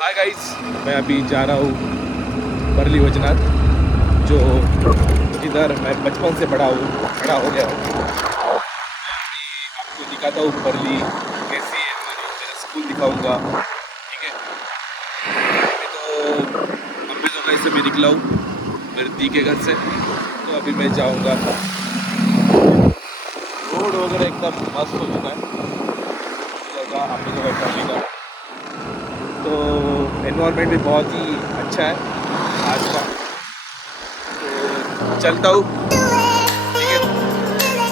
Hi guys, मैं अभी जा रहा हूँ परली वैजनाथ, जो जिधर मैं बचपन से बड़ा हो गया हूँ। आपको दिखाता हूँ परली कैसी है, मेरा स्कूल दिखाऊंगा। ठीक है, अभी तो अम्बे जो से मैं निकला हूँ मेरे दी के घर से, तो अभी मैं जाऊँगा। रोड वगैरह एकदम मस्त हो चुका है जगह अम्बे जो का, तो एनवायरनमेंट भी बहुत ही अच्छा है आज का। तो चलता हूँ, ठीक है।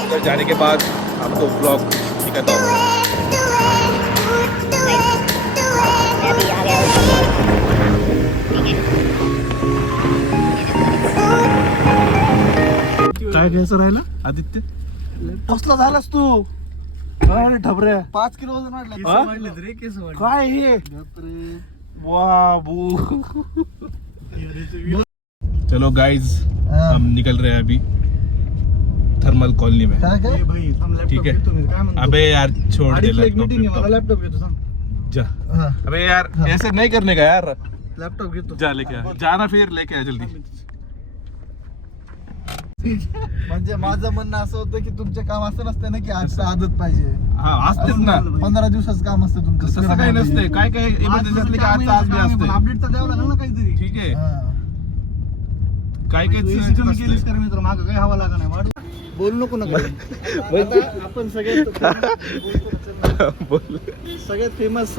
उधर जाने के बाद आपको ब्लॉग दिखाता हूँ। काय घ्यायचं राहिलं आदित्य? कसला झालास तू? अरे ढबऱ्या 5 किलो वजन वाढलं. काय हे बाबू. चलो गाइज, हम निकल रहे हैं अभी थर्मल कॉलोनी में। काय काय ठीक है, अबे यार छोड़ दे मला लॅपटॉप घेतो सांग. जा। अबे यार ऐसे नहीं करने का यार, लॅपटॉप घेतो. जा लेके आ, जाना फिर लेके आ जल्दी। म्हणजे माझं म्हणणं असं होतं की तुमचे काम असं नसतं ना की आज आदत पाहिजे. हा असतेच ना, 15 दिवसाचं काम असतं तुमचं. तसं काही नसते. काय काय इमर्जन्सी असली की आज बी असते. अपडेट तर द्यावं लागेल ना काहीतरी. ठीक आहे, हा. काय काय केलीस कर मित्र, मागं काही हवा लागा नाही. वाढू बोलू नको नका. आता आपण सगळ्यात फेमस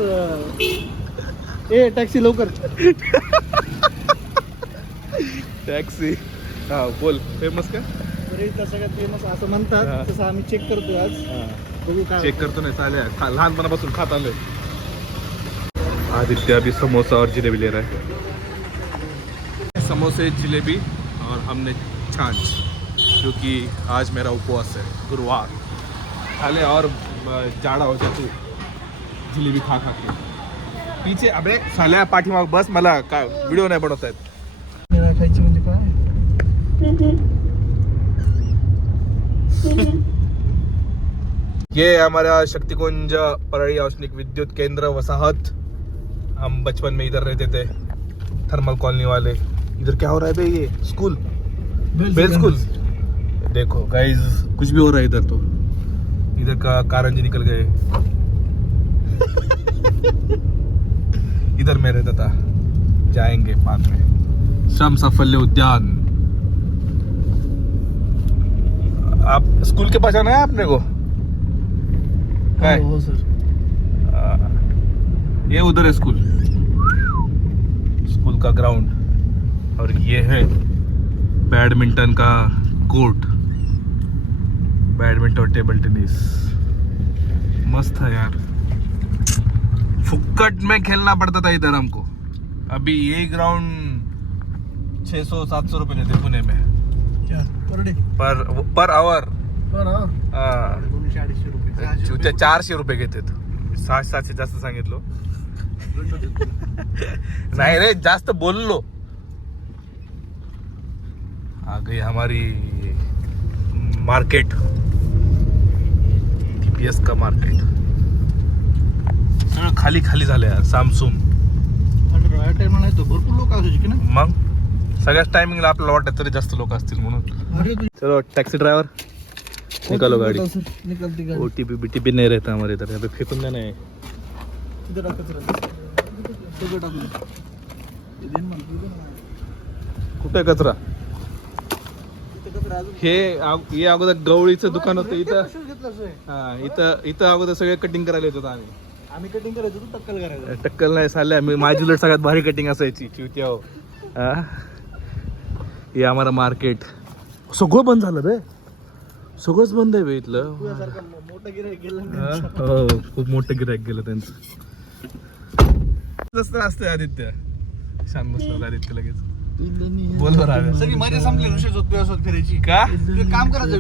ए टॅक्सी लवकर. टॅक्सी, हा बोल. फेमस का? तर इथं सगळ्यात फेमस असं हा. म्हणतात, तसं आम्ही चेक करतोय आज. बघू काय चेक करतो नाही चालेल, लहानपणापासून खात आलोय. आदित्य अभी समोसा और जलेबी ले रहा है। समोसे जलेबी और हमने छाछ, क्योंकि आज मेरा उपवास है, गुरुवार। खाले और जाड़ा हो जा तू जलेबी खा खा के पीछे. अबे साल्या पाठीमाग बस, मला काय व्हिडिओ नाही बनवता येत. खायची म्हणजे काय. ये हमारा शक्तिकुंज परळी औष्णिक विद्युत केंद्र वसाहत। हम बचपन में इधर रहते थे, थर्मल कॉलोनी वाले। इधर क्या हो रहा है बे? ये स्कूल, बेल स्कूल। देखो गाइस, कुछ भी हो रहा है इधर। तो इधर का कारंजी निकल गए। इधर में रहता था, जाएंगे बाद में। श्रम साफल्य उद्यान। आप स्कूल के पास जाना है आपने को? काय? हो सर. ये उधर है स्कूल का ग्राउंड, और ये है बैडमिंटन का कोर्ट, बैडमिंटन टेबल टेनिस। मस्त है यार, फुक्कट में खेलना पड़ता था इधर हमको। अभी ये ग्राउंड 600-700 रुपये लेते पुणे में per day per hour. Per hour 200-250 रुपये. 400 रुपये घेतात. 700 जास्त सांगितलो. नाही रे, जास्त बोललो. आ गई हमारी मार्केट, TPS का मार्केट. सगळं खाली खाली झालं यार, सामसूम. भरपूर लोक असायचे की ना. मग सगळ्याच टायमिंगला आपल्याला वाटत तरी जास्त लोक असतील म्हणून. चलो टैक्सी ड्राइवर, निकालो गाड़ी. निकलती गाड़ी. OTP BTP नहीं रहता हमारे इधर, यहाँ पे फेंकून देना है. इधर टाकत राहा. सगळं टाकून दे. हे देन मला, हे देन मला. कुठे कचरा? इथं कचरा अजून. हे अगोदर गवळीचं दुकान होतं इथं. कशाला घेतलं असं? हा, इथं अगोदर सगळे कटिंग करायला येत होतं आम्ही. आम्ही कटिंग करायचो, तू टक्कल करायचं. टक्कल नाही साल्या, माझी उलट सगळ्यात भारी कटिंग असायची चिवत्या हो. हे आम्हाला मार्केट सगळं बंद झालं बे, सगळंच बंद आहे बे इथलं. तुझ्यासारखं मोठं गिऱ्हाईक गेलं ना. हो, खूप मोठं गिऱ्हाईक गेलं त्यांचं. तसं असतंय आदित्य, शांत बसलं आदित्य लगेच. बोल बरं. सगळी मजा संपली नुसतं तुझ्यासोबत फिरायची. का? तू एक काम करायचं,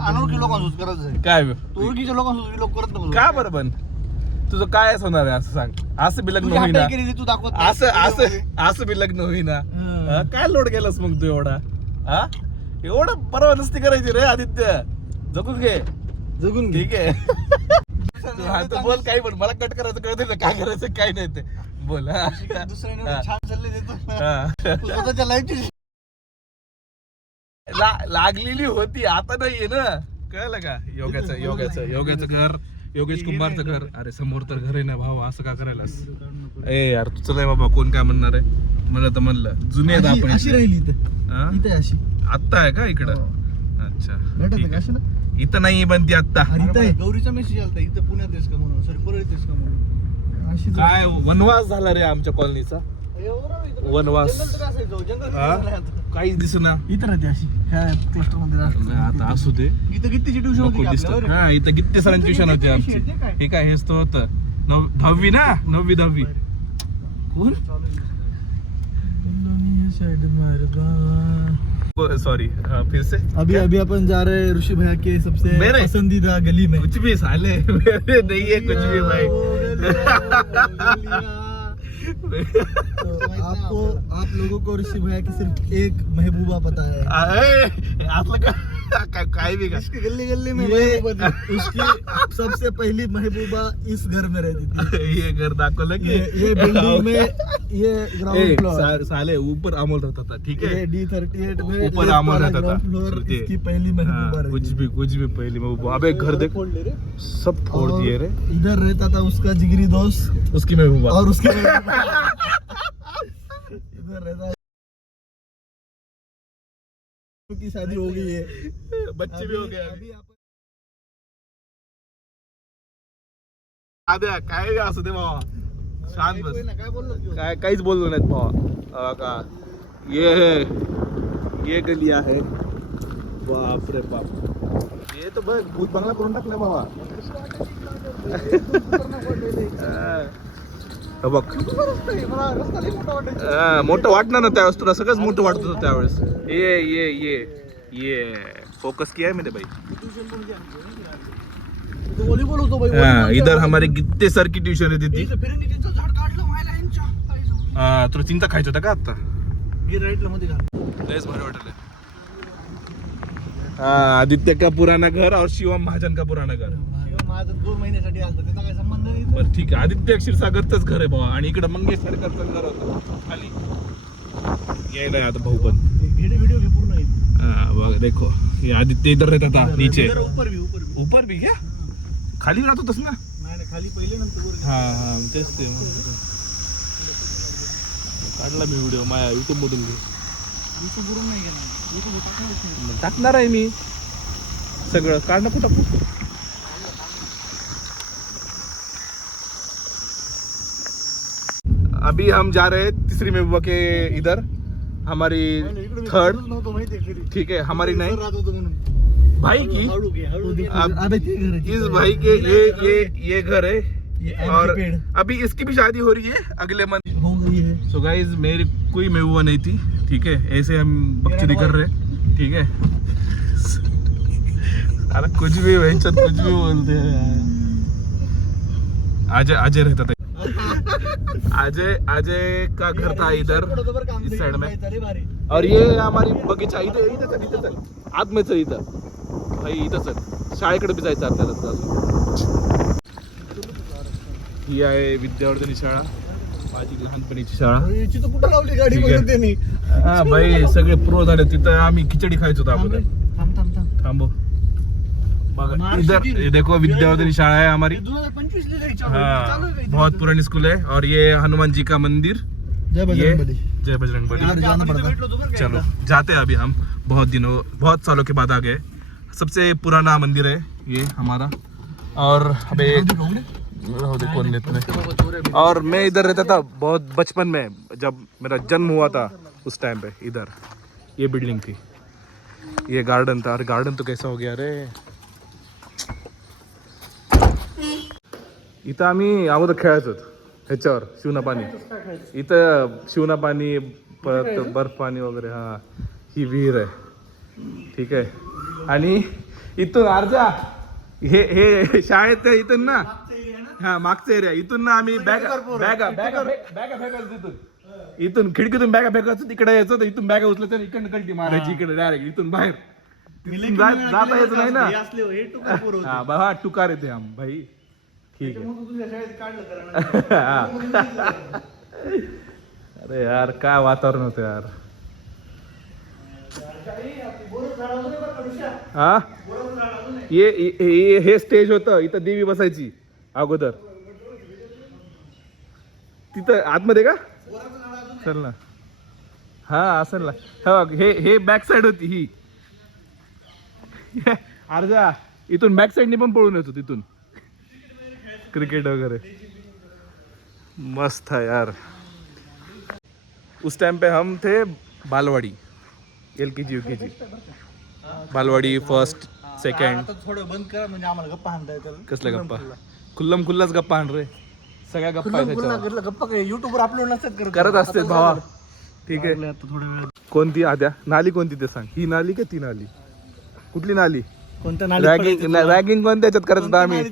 अनोळखी लोकांसोबत करायचं. काय तू ओळखीच्या लोकांसोबत विलोक करत नको. का बरं पण तुझं काय होणार आहे असं सांग. असं बी लग्न तुझी होईना, हत्या केली तू दाखवत नाही. असं बी लग्न होईना. काय लोड केलास मग तू एवढा? एवढं परवा नसती करायची रे आदित्य. जगून घे, जगून घे. ठीक आहे. तू बोल काही पण, मला कट करायचं कळत नाही काय करायचं काय नाही ते. बोल हा. दुसऱ्याने हा. छान सल्ले देतो हा. तू स्वतःच्या लाईफची लागलेली होती आता नाहीये ना कळलं का योग्याचं घर योगेश कुंभारचं घर अरे समोर तर घर आहे ना भाऊ असं का करायलास ए यार तू चला बाबा कोण काय म्हणणार आहे मला तर म्हणलं जुने आहेत आपण अशी इथले. राहिली इथं हा? इथे अशी आत्ता आहे का इकडं हो. अच्छा भेटत ठीक का आहे. अशी ना इथं नाही पण ती आत्ता अरे इथं आहे गौरीचा मेसेज आलता इथं पुण्यात आहेस का म्हणून सर परळीत आहेस का म्हणून अशी काय वनवास झाला रे आमच्या कॉलनीचा वनवास. हा? काहीच दिसना इथं राहते अशी ह्या क्लस्टर मध्ये राहते. आता असू दे इथं कितीची ट्युशन नको होती दिसत आपल्यावर? हा इथं किती सरांची ट्युशन होती आमची हे काय हेच तो होतं 9वी ना 9वी कोण सॉरी फिर से अभी अपन जा रहे हैं ऋषि भैया के सबसे मेरे? पसंदीदा गली में कुछ भी साले मेरे नहीं है कुछ भी भाई तो आपको आप लोगों को ऋषि भैया की सिर्फ एक महबूबा पता है असलं काय बी का गली गली में महबूबा थी। उसकी सबसे पहली महबूबा इस घर में रहती थी ये घर दाखवलं की ये बिल्डिंग में ये ग्राउंड फ्लोर साले ऊपर अमोल रहता था ठीक है ये D38 में ऊपर लिफ्ट अमोल वाला रहता था ग्राउंड फ्लोर श्रुति। इसकी पहली महबूबा हाँ, रहती कुछ भी पहली में अबे घर देख सब फोड़ और दिए रे इधर रहता था उसका जिगरी दोस्त उसकी महबूबा और उसके इधर रहता की शादी हो गई है बच्चे भी हो गए अभी आद्या काय बी असू दे भावा शांत बस काय बोललो तू? काय काहीच बोललो नाहीत भावा का ये गली आहे बाप रे बाप ये तो बघ भूत बंगला करून टाकला भावा हा, बघ मला रस्ता लई मोठा वाटायचा. मोठं वाटणार ना त्यावेळेस तुला सगळंच मोठं वाटत होतं त्यावेळेस ये फोकस किया है मैंने भाई तो व्हॉलीबॉल होतो बाई, हाँ व्हॉलीबॉल इधर खेळायचो. हमारे कितने सर की ट्यूशन रहती थी इथं फिरंगी चिंचेचं झाड काढलं व्हायला यांच्या. तुला चिंता खायचं होतं का आता गिर राईटला मध्ये घाल. लयच भारी वाटलं हाँ आदित्य का पुराना घर और शिवम महाजन का पुराना घर शिवाय माझं 2 महिन्यासाठी आलतं त्याचा काय संबंध नाही इथं. बरं ठीक आहे आदित्य क्षीरसागरचंच घर आहे भावा आणि इकडे मंगेश सरकारचं घर होतं खाली यायला आता भाऊ पण व्हिडिओ घे पूर्ण आहे. हाँ बघ देखो ये आदित्य इधर रहता था नीचे इधर ऊपर भी ऊपर भी क्या खाली राहत होतस ना नाही नाही, खाली पहिले नंतर वर. हा तेच ते काढला मी व्हिडिओ माझ्या युट्यूब मधून घे इथं बुरून नाही गेला इथं टाकणारच नाही. मग टाकणार आहे मी सगळं काढ नको टाकू अभी हम जा रहे हैं तीसरी महबूबा के इधर हमारी इकडे मी थर्ड फिरतच नव्हतो माहिती आहे घरी. ठीक है हमारी नहीं इथं राहत होतो म्हणून. भाई की हळू घे हळू घे. अब अबे ते घर आहे. इस भाई के ये घर है ये और आम के पेड़ अभी इसकी भी शादी हो रही है अगले मंथ हो गई है. सो गाइज मेरी कोई महबूबा नहीं थी ठीक है ऐसे हम बकचोदी कर रहे हैं ठीक है अरे कुछ भी वेंचर कुछ भी बोलते हैं यार। अजय रहता था अजय का घर था इधर इस साइड में अरे भारी. और ये हमारी बगीचा इथं चल आत में चल इथं भाई इथं चल शाळेकडे बी जायचं आपल्याला अजून ही आहे विद्यावर्धिनी शाळा माझी लहानपणीची शाळा याची तर कुठं लावली गाडी ठीक आहे. बघत त्यांनी. हा भाई सगळे प्रो झाले तिथं आम्ही खिचडी खायचो होतो थांब रे. अगोदर थांब थांब थांब. थांबो बघा महाराष्ट्र इधर की- ये देखो विद्यावर्धिनी शाळा है हमारी 2025 ले जायची चालू हाँ आहे काहीतरी. बहुत पुरानी स्कूल है और ये हनुमान जी का मंदिर जय ये बजरंगबली. जय बजरंग बली यार जाना पड़ता. चलो जाते हैं अभी हम बहुत सालों के बाद आ गए सबसे पुराना मंदिर है ये हमारा और अबे रहो दे कौन इतने और मैं इधर रहता था बहुत बचपन में जब मेरा जन्म हुआ था उस टाइम पे इधर ये बिल्डिंग थी ये गार्डन था और गार्डन तो कैसा हो गया रे इथं आम्ही अगोदर खेळायचो ह्याच्यावर शिवना पाणी इथं शिवना पाणी परत बर्फ पाणी वगैरे हा ही विहीर आहे ठीक आहे आणि इथून अर्जा हे शाळेत इथून ना हा मागचा एरिया इथून ना आम्ही बॅगा फेकायचो तिथून इथून खिडकीतून बॅगा फेकायचो तिकडे यायचो तर इथून बॅगा उचलायचं इकडनं कल्टी मारायची इकडे डायरेक्ट इथून बाहेर तिथून जाता यायचं नाही ना हा हा टुकार येते आम भाई ठीक आहे तुझ्या शाळेत काढलं करा. अरे यार काय वातावरण होतं यार. हा हे स्टेज होतं, इथं देवी बसायची अगोदर. तिथं आतमध्ये का? चल ना. हा असेल ना. हे बॅक साइड होती ही. अर्धा इथून बॅक साइडनी पण पळून येतो तिथून. क्रिकेट वगैरे मस्त है यार. उस टाइम पे हम थे बालवाड़ी, LKG UKG. बालवाडी फर्स्ट सेकंड. आता थोडं बंद करा म्हणजे आम्हाला गप्पा हाणता येतील. कसल्या गप्पा? खुल्लम खुल्लाच गप्पा हाण रे. सगळ्या गप्पा आहेत त्याच्यावर. गप्पा काय युट्यूबवर अपलोड नसतात करत असते भावा. ठीक आहे. आता थोडा वेळ. कोणती आद्या नाली कोणती ते सांग. ही नाली का ती नाली? कुठली नाली? कोणत्या रॅगिंग कोणत्या याच्यात करायचं होतं आम्ही?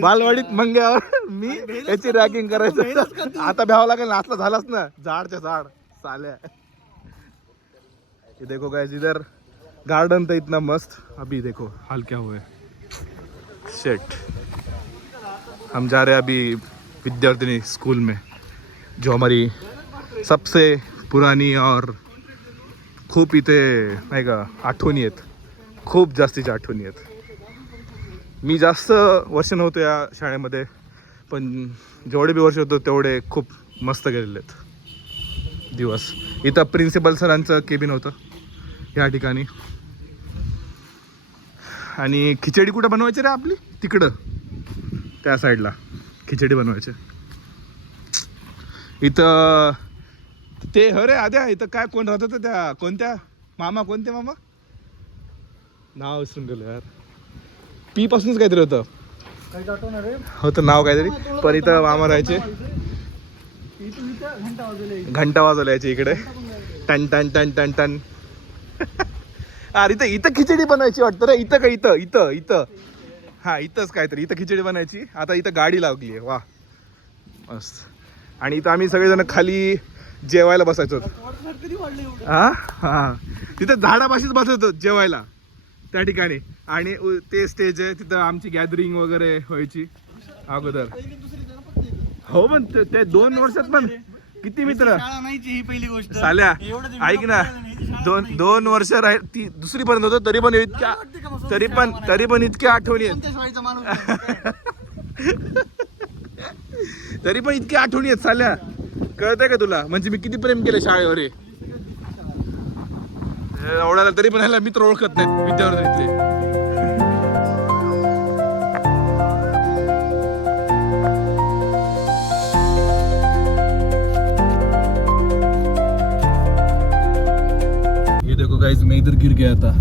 बालवाडीत मंग्यावर मी याची रॅगिंग करायचं. आता भ्यावं लागेल ना, असला झालाच ना. झाडच्या झाड साल्या. ये देखो गाइस, इधर गार्डन था इतना मस्त. अभी देखो हाल क्या हुआ है. शिट. हम जा रहे हैं अभी विद्यार्थिनी स्कूल में, जो हमारी सबसे पुरानी और खूप इथे नाही का आठवणी आहेत. खूप जास्तीच्या आठवणी आहेत. मी जास्त वर्ष नव्हतो या शाळेमध्ये, पण जेवढे बी वर्ष होतो तेवढे खूप मस्त गेलेले आहेत दिवस. इथं प्रिन्सिपल सरांचं केबिन होतं या ठिकाणी. आणि खिचडी कुठं बनवायची रे आपली? तिकडं त्या साईडला खिचडी बनवायचे. इथं ते हो रे आद्या, इथं काय कोण राहत होतं त्या कोणत्या मामा? कोणते मामा? नाव विसरून गेलो यार. पी पासूनच काहीतरी होतं. होतं नाव काहीतरी. पण इथं मामा राहायचे. घंटा वाजवल्याचे इकडे. टन टन टन टन टन. अरे इथं खिचडी बनायची वाटतं रे. इथं का? इथं हा इथंच काहीतरी. इथं खिचडी बनायची. आता इथं गाडी लागली आहे. वा मस्त. आणि इथं आम्ही सगळेजण खाली जेवायला बसायचो. हा तिथं झाडापाशीच बसायचो जेवायला त्या ठिकाणी. आणि ते स्टेज आहे तिथं आमची गॅदरिंग वगैरे व्हायची अगोदर. हो पण ते 2 वर्षात पण किती मित्र. ही पहिली गोष्ट साल्या ऐक ना, 2 वर्ष ती दुसरी पर्यंत होतो तरी पण इतक्या तरी पण इतक्या आठवणी आहेत. तरी पण इतक्या आठवणी आहेत साल्या. कळतंय का तुला? म्हणजे मी किती प्रेम केलं शाळेवर. एवढ्याला तरी पण ह्याला मित्र ओळखत नाहीत विद्यार्थी. ये देखो गाइस, मैं इधर गिर गया था.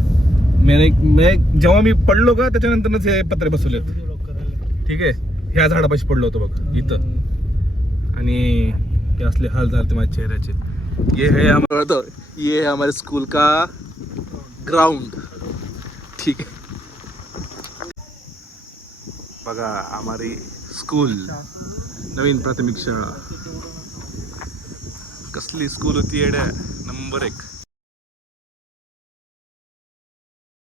मैं जेव्हा मी पडलो का त्याच्यानंतरच हे पत्रे बसवलेत. ठीक आहे. ह्या झाडापाशी पडलो होतो बघ इथं. आणि हे असले हाल झाले माझ्या चेहऱ्याचे. ये है हमारे स्कूल का ग्राउंड. ठीक है. बघा हमारी स्कूल, नवीन प्राथमिक शाळा. कसली स्कूल होती येड्या, नंबर 1.